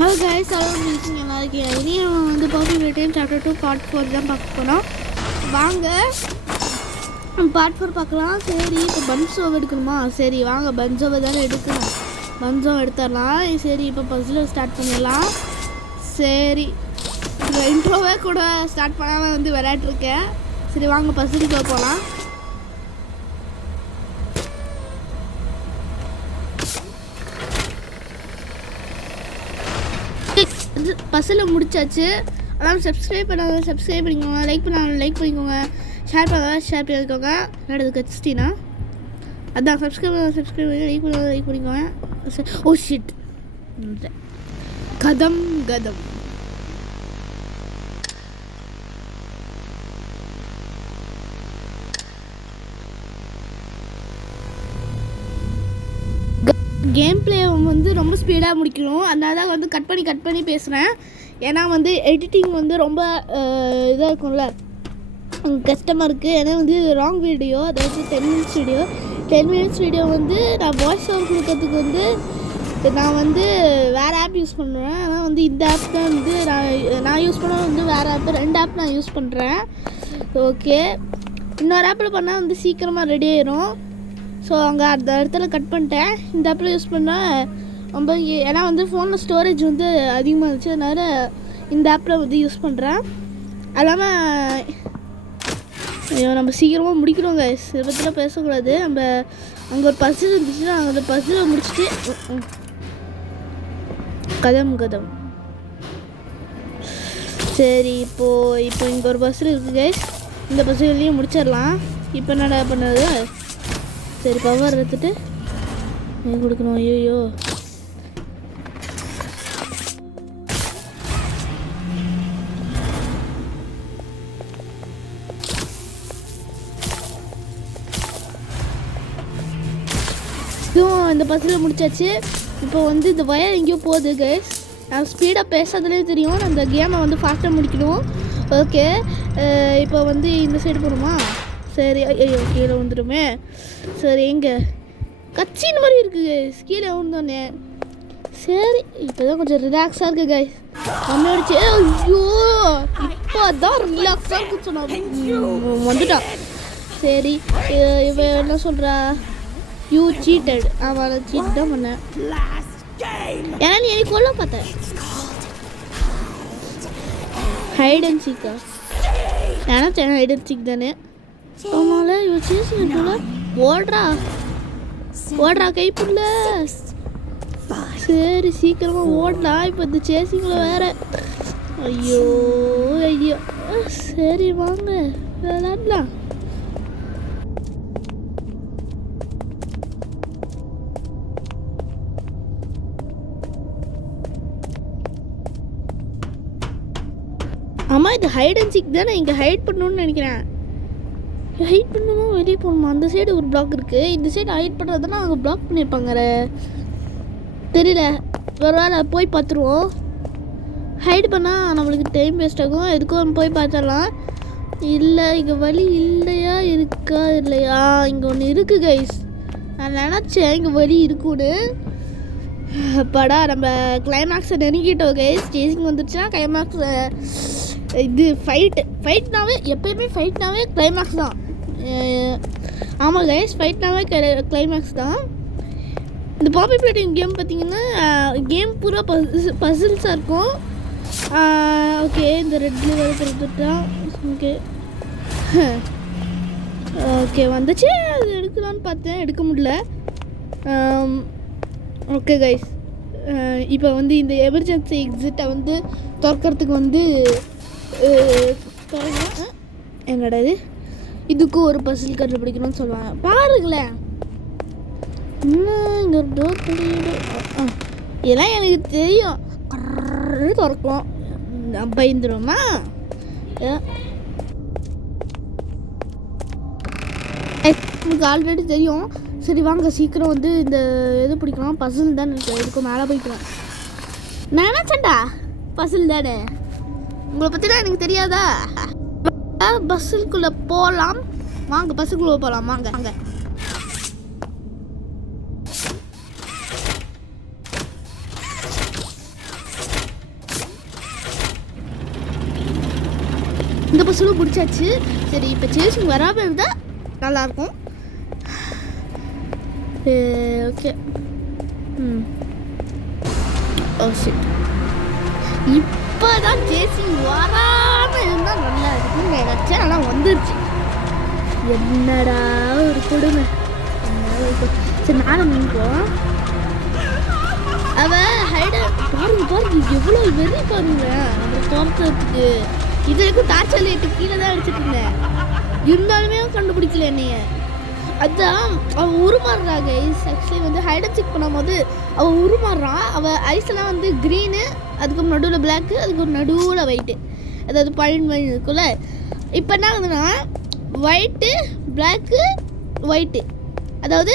Hello guys, எல்லாரும் இருக்கீங்க? நல்லா இருக்கீங்க? இனி நம்ம வந்து பாப்புலர் டைம் சாப்டர் 2 பார்ட் 4 தான் பார்க்க போகிறோம். வாங்க பார்ட் 4 பார்க்கலாம். சரி, இப்போ பன்சோவை எடுக்கணுமா? சரி வாங்க, பன்சோவை தானே எடுக்கணும். பன்சோவை எடுத்துடலாம். சரி, இப்போ பஸ்ஸில் ஸ்டார்ட் பண்ணிடலாம். சரி, இந்த இன்ட்ரோவே கூட ஸ்டார்ட் பண்ணாமல் வந்து விளையாட்டுருக்கேன். சரி வாங்க பஸ்ஸுக்கு போகலாம். பஸ்ஸில் முடிச்சாச்சு. அதான் சப்ஸ்கிரைப் பண்ணாத சப்ஸ்கிரைப் பண்ணிக்கோங்க, லைக் பண்ணாத லைக் பண்ணிக்கோங்க, ஷேர் பண்ணாத ஷேர் பண்ணிக்கோங்க. என்னது கச்சிட்டினா அதான் சப்ஸ்கிரைப் பண்ணாத சப்ஸ்கிரைப் பண்ணி லைக் பண்ணாத லைக் பண்ணிக்கோங்க. ஓ ஷிட், கதம் கதம். கேம் பிளே வந்து ரொம்ப ஸ்பீடாக முடிக்கணும். அதனால தான் வந்து கட் பண்ணி பேசுகிறேன். ஏன்னா வந்து எடிட்டிங் வந்து ரொம்ப இதாக இருக்கும்ல, கஷ்டமாக இருக்குது. ஏன்னா வந்து ராங் வீடியோ, அதாவது 10 மினிட்ஸ் வீடியோ வந்து நான் வாய்ஸ் ஓவர் கொடுக்கறதுக்கு வந்து நான் வந்து வேறு ஆப் யூஸ் பண்ணுறேன். ஆனால் வந்து இந்த ஆப் தான் வந்து நான் யூஸ் பண்ண வந்து வேறு ஆப், 2 ஆப் நான் யூஸ் பண்ணுறேன். ஓகே, இன்னொரு ஆப்பில் பண்ணால் வந்து சீக்கிரமாக ரெடி ஆயிரும். ஸோ அங்கே அந்த இடத்துல கட் பண்ணிட்டேன். இந்த ஆப்பில் யூஸ் பண்ணால் ரொம்ப, ஏன்னா வந்து ஃபோனில் ஸ்டோரேஜ் வந்து அதிகமாக இருந்துச்சு, அதனால் இந்த ஆப்பில் வந்து யூஸ் பண்ணுறேன். அது இல்லாமல் ஐயோ, நம்ம சீக்கிரமாக முடிக்கணுங்க. இதை பற்றிலாம் பேசக்கூடாது. நம்ம அங்கே ஒரு பஸ்ஸில் இருந்துச்சுன்னா அந்த பஸ்ஸில் முடிச்சுட்டு கதம் கதம். சரி, இப்போ இங்கே ஒரு பஸ்ஸில் இருக்குது. இந்த பஸ்ஸுலேயும் முடிச்சிடலாம். இப்போ என்ன பண்ணது? சரி, பவர் எடுத்துட்டு கொடுக்கணும். ஐயோ, இதுவும் இந்த பஸ்ஸில் முடிச்சாச்சு. இப்போ வந்து இந்த வயர் எங்கேயோ போகுது கைஸ். நான் ஸ்பீடாக பேசாதலே தெரியும். அந்த கேமை வந்து ஃபாஸ்ட்டாக முடிக்கணும். ஓகே, இப்போ வந்து இந்த சைடு போகணுமா? சரி, ஐயோ கீழே வந்துடுமே. சரி, எங்கே கட்சின்னு மாதிரி இருக்குது கீழே விழுந்தோன்னே. சரி, இப்போ தான் கொஞ்சம் ரிலாக்ஸாக இருக்குது கைஸ். அம்மையோடிச்சு. ஐயோ, இப்போ தான் ரிலாக்ஸாக இருக்குது சொன்ன வந்துட்டான். சரி, இவ என்ன சொல்கிறா? You seated. அவளை சீட் தான் பண்ணேன். ஏன்னா நீ எனக்கு கொல்ல பார்த்தேன். ஹைட் அண்ட் சீக்கா? ஏன்னா ஹைட் அண்ட் சீக் தானே. ஆமால, இவ சேசிங் போல. ஓடுறா கைப்புள்ள. சரி, சீக்கிரமா ஓடலாம். இப்போ இந்த சேசிங்கில் வேற. ஐயோ ஐயோ. சரி வாங்க விளாடலாம். ஆமாம், இது ஹைட் அண்ட் சீக் தானே. இங்கே ஹைட் பண்ணணும்னு நினைக்கிறேன். ஹைட் பண்ணணுமா வெளியே போகணுமா? அந்த சைடு ஒரு பிளாக் இருக்குது. இந்த சைடு ஹைட் பண்ணுறதுனா அங்கே பிளாக் பண்ணியிருப்பாங்க. தெரியல, ஒரு வேளை போய் பார்த்துருவோம். ஹைட் பண்ணால் நம்மளுக்கு டைம் வேஸ்ட் ஆகும். எதுக்கும் போய் பார்த்துடலாம். இல்லை, இங்கே வழி இல்லையா? இருக்கா இல்லையா? இங்கே ஒன்று இருக்குது கைஸ். நான் நினச்சேன் இங்கே வழி இருக்குன்னு. படா, நம்ம கிளைமேக்ஸை நெருங்கிட்டோம் கைஸ். சேசிங் வந்துடுச்சுன்னா கிளைமேக்ஸ். இது ஃபைட்னாவே எப்போயுமே ஃபைட்னாவே கிளைமேக்ஸ் தான். ஆமாம் கைஸ், ஃபைட்னாவே கிளைமேக்ஸ் தான். இந்த பாப்பி பிளேட்டிங் கேம் பார்த்தீங்கன்னா கேம் பூரா பசில்ஸாக இருக்கும். ஓகே, இந்த ரெட்ல வேறு கொடுத்துட்டான். ஓகே ஓகே வந்துச்சு. அது எடுக்கலான்னு பார்த்தேன், எடுக்க முடியல. ஓகே கைஸ், இப்போ வந்து இந்த எமர்ஜென்சி எக்ஸிட்டை வந்து திறக்கிறதுக்கு வந்து என்னடா இதுக்கும் ஒரு பசில் கண்டுபிடிக்கணும்னு சொல்லுவாங்க. பாருங்களேன், இன்னும் இங்கே ஒரு டோர் இதெல்லாம் எனக்கு தெரியும். திறக்கும் பயந்துருமா? எனக்கு ஆல்ரெடி தெரியும். சரி வாங்க சீக்கிரம் வந்து இந்த இது பிடிக்கலாம். பசில் தானே இருக்கு, இதுக்கும் மேலே போய்க்கலாம். நான் நினச்சேன்டா பசில் தானே. உங்களை பற்றிலாம் எனக்கு தெரியாதா? பஸ்ஸுக்குள்ளே போகலாம் வாங்க, பஸ்ஸுக்குள்ளே போகலாம் வாங்க வாங்க. இந்த பஸ்ஸில் பிடிச்சாச்சு. சரி இப்போ சேசிங் வராமல் இருந்தால் நல்லாயிருக்கும். ஓகே. Oh shit. இப்போ தான் சேசிங் வராமல் இருந்தால் நல்லா இருக்குன்னு நினச்சேன். ஆனால் வந்துருச்சு. என்னடா ஒரு கொடுமை. சரி நானும் நினைப்போம். அவன் ஹைட பாருங்க எவ்வளோ வெறி பாருங்க. அவன் துரத்துறதுக்கு இது வரைக்கும் டார்ச்சர் லைட்டு கீழே தான் அடிச்சுட்டு இருந்தேன். இருந்தாலுமே கண்டுபிடிக்கல என்னைய. அதுதான் அவன் உருமாறுறாங்க. ஐஸ் ஆக்சுவலி வந்து ஹைட் அண்ட் சீக் பண்ணும்போது அவன் உருமாறுறான். அவள் ஐஸ்லாம் வந்து க்ரீனு, அதுக்கு நடுவில் பிளாக்கு, அதுக்கு நடுவில் ஒயிட்டு, அதாவது பாயிண்ட் பாயிண்ட் இருக்குல்ல. இப்போ என்ன ஆகுதுன்னா ஒயிட்டு பிளாக்கு ஒயிட்டு, அதாவது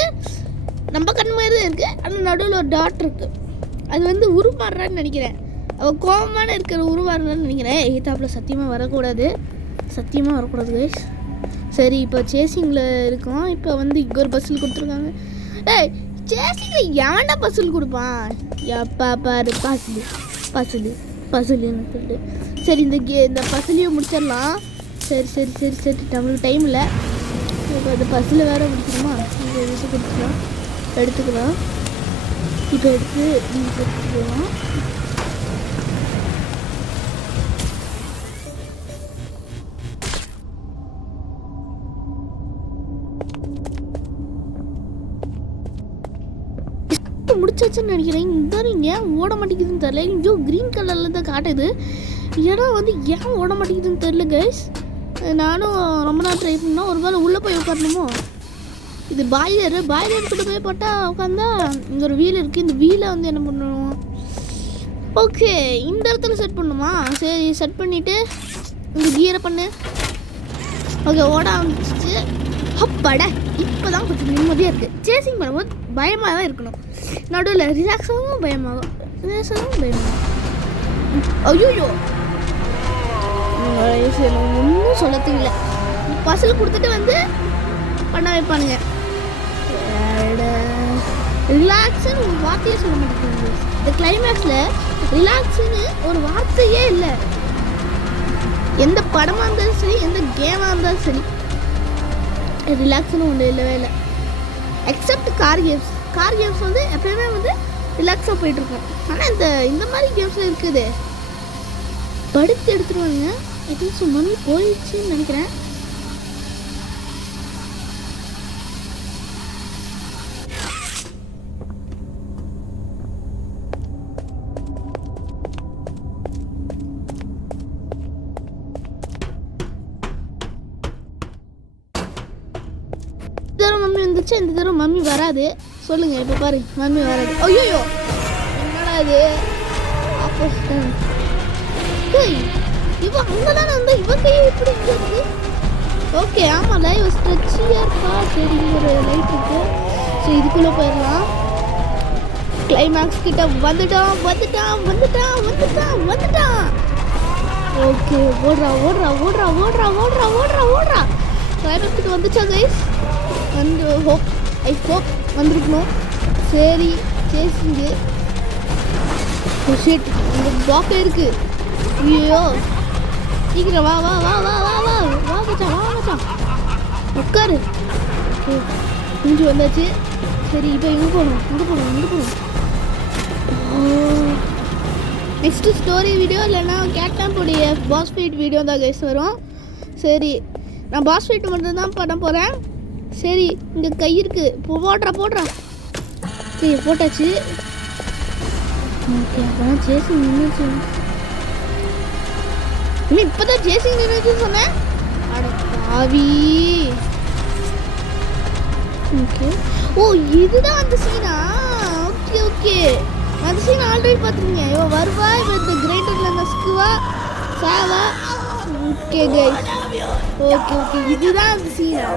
நம்ம கண் மாதிரி தான் இருக்குது. ஆனால் நடுவில் ஒரு டாட் இருக்குது. அது வந்து உருமாறுறான்னு நினைக்கிறேன். அவள் கோபமான இருக்கிற உருவாருன்னு நினைக்கிறேன். எய்தாப்பில் சத்தியமாக வரக்கூடாது, சத்தியமாக வரக்கூடாது கைஸ். சரி இப்போ சேசிங்கில் இருக்கோம். இப்போ வந்து இங்கே ஒரு பஸ்ஸில் கொடுத்துருக்காங்க. ஏய் சேசிங்கில் ஏன்டா பஸ்ஸில் கொடுப்பான்? எப்பா பாரு பசுலுன்னு சொல்லிட்டு. சரி இந்த பஸ்ஸிலையும் முடிச்சிடலாம். சரி சரி சரி சரி நம்மளுக்கு டைம் இல்லை. இப்போ அந்த பஸ்ஸில் வேறு முடிச்சிடுமா? இங்கே எடுத்துக்கலாம். இப்போ எடுத்துக்கலாம். முடிச்சாச்சுன்னு நினைக்கிறேன். இந்த ஏன் ஓட மாட்டேங்குதுன்னு தெரியல. இங்கே க்ரீன் கலரில் தான் காட்டுது. இடம் வந்து ஏன் ஓட மாட்டேங்குதுன்னு தெரியல கைஸ். நானும் ரொம்ப நாள் ட்ரை பண்ணோம். ஒரு வேளை உள்ளே போய் உட்காரணுமோ? இது பாய்லர் கிட்ட போய் போட்டால் உட்காந்தா இங்கே ஒரு வீல் இருக்குது. இந்த வீலை வந்து என்ன பண்ணணும்? ஓகே இந்த இடத்துல செட் பண்ணுமா? சரி செட் பண்ணிவிட்டு இந்த கியரை பண்ணு. ஓகே ஓட ஆரம்பிச்சிச்சு. அப்பாட இப்போ தான் கொஞ்சம் நிம்மதியாக இருக்குது. சேசிங் பண்ணும்போது பயமாக தான் இருக்கணும். நடுவில் ரிலாக்ஸாகவும் பயமாகும். ஐயோ ஒன்றும் சொல்ல தெரியல. பஸ்ஸில் கொடுத்துட்டு வந்து பண்ண வைப்பானுங்க. ரிலாக்ஸுன்னு ஒரு வார்த்தையே சொல்ல மாட்டேங்குது. இந்த கிளைமேக்ஸில் ரிலாக்ஸுன்னு ஒரு வார்த்தையே இல்லை. எந்த படமாக இருந்தாலும் சரி, எந்த கேமாக இருந்தாலும் சரி, ரிலாக்ஸ்னு ஒன்று இல்லவே இல்லை. எக்ஸப்ட் கார் கேம்ஸ் வந்து எப்பயுமே வந்து ரிலாக்ஸாக போயிட்டுருக்கோம். ஆனால் இந்த மாதிரி கேம்ஸில் இருக்குது படுத்து எடுத்துருவாங்க. எதுவும் மணி போயிடுச்சுன்னு நினைக்கிறேன். மம்மி வந்துச்சு. இந்த தடவை மம்மி வராது. சொல்லுங்க இப்போ பாரு மம்மி வராது. ஐயோ என்னடா இது? இவன் அங்கே தானே வந்தா இவன் கையை எப்படி இருக்குது? ஓகே ஆமாம்ல இவன் ஸ்ட்ரெச்சியாக இருக்கா. சரி ஒரு லைட் இருக்கு. ஸோ இதுக்குள்ளே போயிடலாம். கிளைமேக்ஸ் கிட்ட வந்துட்டான். ஓகே ஓடுறா. கிளைமேக்ஸ் கிட்ட வந்துச்சா கைஸ்? I hope வந்துருக்கணும். சரி சேசிங்கு ஷிட் இந்த பிளாக் இருக்கு. ஐயோ சீக்கிரம் வா மச்சான் உட்காரு. கொஞ்சம் வந்தாச்சு. சரி இப்போ எங்கே போகணும்? நெக்ஸ்ட்டு ஸ்டோரி வீடியோ இல்லைன்னா கேட்டாம்போடைய பாஸ் ஃபைட் வீடியோ தான் கைஸ் வரும். சரி நான் பாஸ் ஃபைட் மட்டும் தான் பண்ண போகிறேன். சரி இங்கே கை இருக்குது. போடுறா. சரி போட்டாச்சு. ஓகே அப்போதான் சேசிங் நின்றுச்சு. இப்போ தான் சேசிங் நின்றுச்சுன்னு சொன்னேன். அட பாவி. ஓகே ஓ இதுதான் அந்த சீனா? ஓகே அந்த சீன் ஆல்ரெடி பார்த்துருக்கீங்க. இவன் வருவா, இவன் இந்த கிரைண்டரில் நசுக்குவா சாவா. ஓகே கைஸ் ஓகே இதுதான் அந்த சீனா?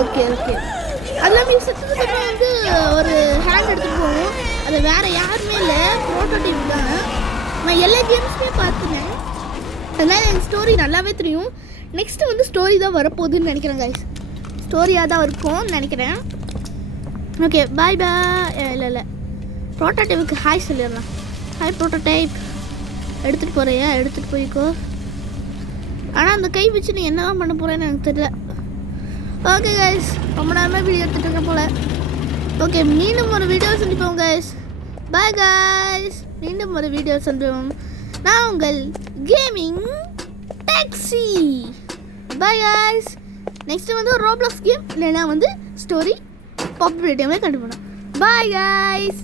ஓகே அதெல்லாம் நீங்கள் சத்துக்கு வந்து ஒரு ஹேண்ட் எடுத்துகிட்டு போவோம். அது வேறு யாருமே இல்லை, ப்ரோட்டோடைப் தான். நான் எல்லா கேம்ஸுமே பார்த்துனேன். அதனால் எனக்கு ஸ்டோரி நல்லாவே தெரியும். நெக்ஸ்ட்டு வந்து ஸ்டோரி தான் வரப்போகுதுன்னு நினைக்கிறேன் கைஸ். ஸ்டோரியாக தான் இருக்கும்னு நினைக்கிறேன். ஓகே பாய் இல்லை ப்ரோட்டோடைப்புக்கு ஹாய் சொல்லிடலாம். Hi prototype. எடுத்துகிட்டு போகிறியா? எடுத்துகிட்டு போய்க்கோ. ஆனால் அந்த கை வச்சு நீ என்னதான் பண்ண போகிறேன்னு எனக்கு தெரியல. ஓகே கைஸ், ரொம்ப நேரமாக வீடியோ எடுத்துகிட்டு இருக்க போல. ஓகே, மீண்டும் ஒரு வீடியோ சந்திப்போம் கைஸ். பாய் கைஸ், மீண்டும் ஒரு வீடியோ சந்திப்போம். நான் உங்கள் gaming taxi. Bye guys. Next வந்து ஒரு ரோப்ளாக்ஸ் கேம் இல்லைன்னா வந்து ஸ்டோரி பாப்புலேட்டியாவே கண்டுபிடிக்கணும். Bye guys.